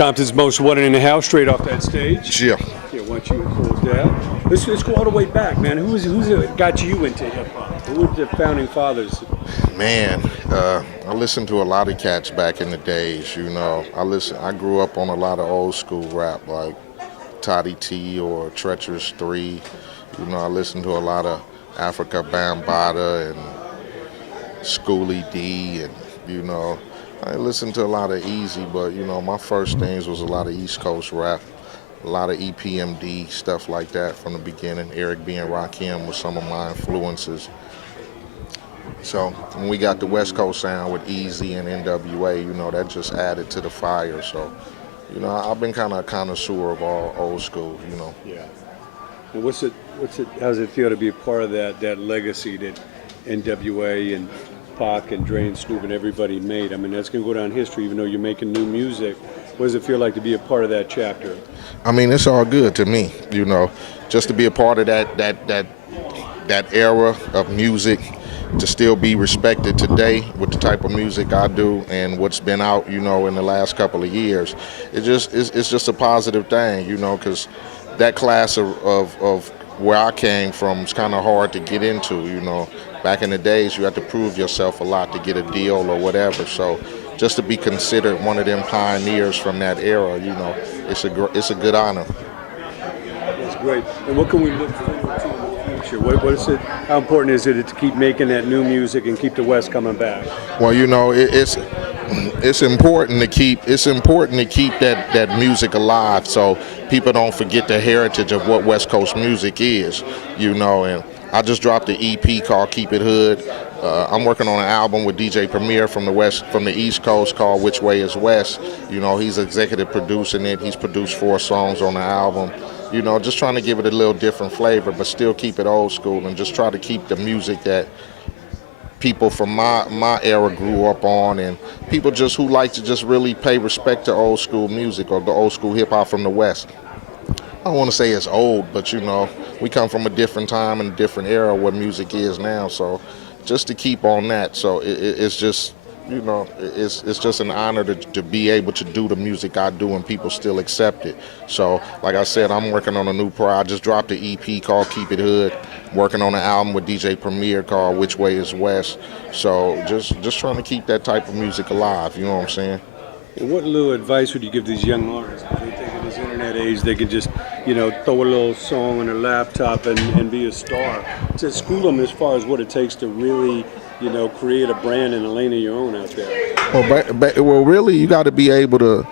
Compton's most wanted in the house, straight off that stage. Yeah. Yeah, why don't you close that? Let's go all the way back, man. Who's got you into hip hop? Who were the founding fathers? Man, I listened to a lot of cats back in the days. I grew up on a lot of old school rap like Toddy T or Treacherous 3. I listened to a lot of Africa Bambaataa and Schoolie D, and I listened to a lot of Easy, but my first things was a lot of East Coast rap, a lot of EPMD, stuff like that from the beginning. Eric B. and Rakim was some of my influences. So when we got the West Coast sound with Easy and NWA, that just added to the fire. So, I've been kind of a connoisseur of all old school, Yeah. And how does it feel to be a part of that legacy that NWA and Pac and Dre and Snoop and everybody made? I mean, that's going to go down history, even though you're making new music. What does it feel like to be a part of that chapter? I mean, it's all good to me, just to be a part of that era of music, to still be respected today with the type of music I do and what's been out, in the last couple of years. It's just a positive thing, because that class of where I came from is kind of hard to get into, Back in the days, you had to prove yourself a lot to get a deal or whatever. So just to be considered one of them pioneers from that era, it's a good honor. That's great. And what can we look forward to in the future? What is it? How important is it to keep making that new music and keep the West coming back? Well, it's important to keep that music alive, so people don't forget the heritage of what West Coast music is, and I just dropped an EP called Keep It Hood. I'm working on an album with DJ Premier from the East Coast called Which Way Is West. He's executive producing it. He's produced 4 songs on the album. Just trying to give it a little different flavor, but still keep it old school and just try to keep the music that people from my era grew up on, and people just who like to just really pay respect to old school music or the old school hip hop from the West. I don't want to say it's old, but we come from a different time and a different era where music is now. So just to keep on that. So it's just, it's just an honor to be able to do the music I do and people still accept it. So like I said, I'm working on a new project. I just dropped an EP called Keep It Hood. Working on an album with DJ Premier called Which Way Is West. So just trying to keep that type of music alive. You know what I'm saying? And what little advice would you give these young artists? They think in this internet age they can just, throw a little song on their laptop and be a star. To school them as far as what it takes to really, create a brand and a lane of your own out there. Well, really, you got to be able to,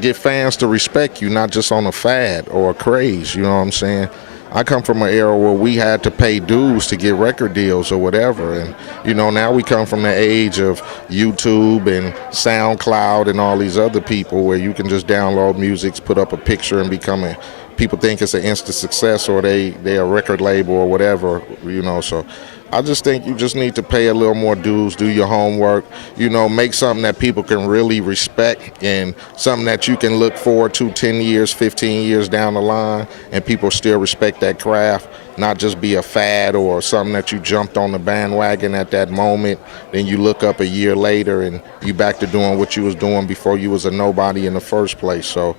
get fans to respect you, not just on a fad or a craze. You know what I'm saying? I come from an era where we had to pay dues to get record deals or whatever, and now we come from the age of YouTube and SoundCloud and all these other people where you can just download music, put up a picture, and people think it's an instant success or they're a record label or whatever, so I just think you just need to pay a little more dues, do your homework, make something that people can really respect and something that you can look forward to 10 years, 15 years down the line, and people still respect that craft, not just be a fad or something that you jumped on the bandwagon at that moment, then you look up a year later and you back to doing what you was doing before you was a nobody in the first place. So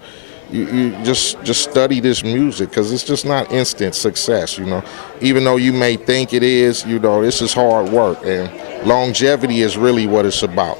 you just study this music, because it's just not instant success, Even though you may think it is, this is hard work, and longevity is really what it's about.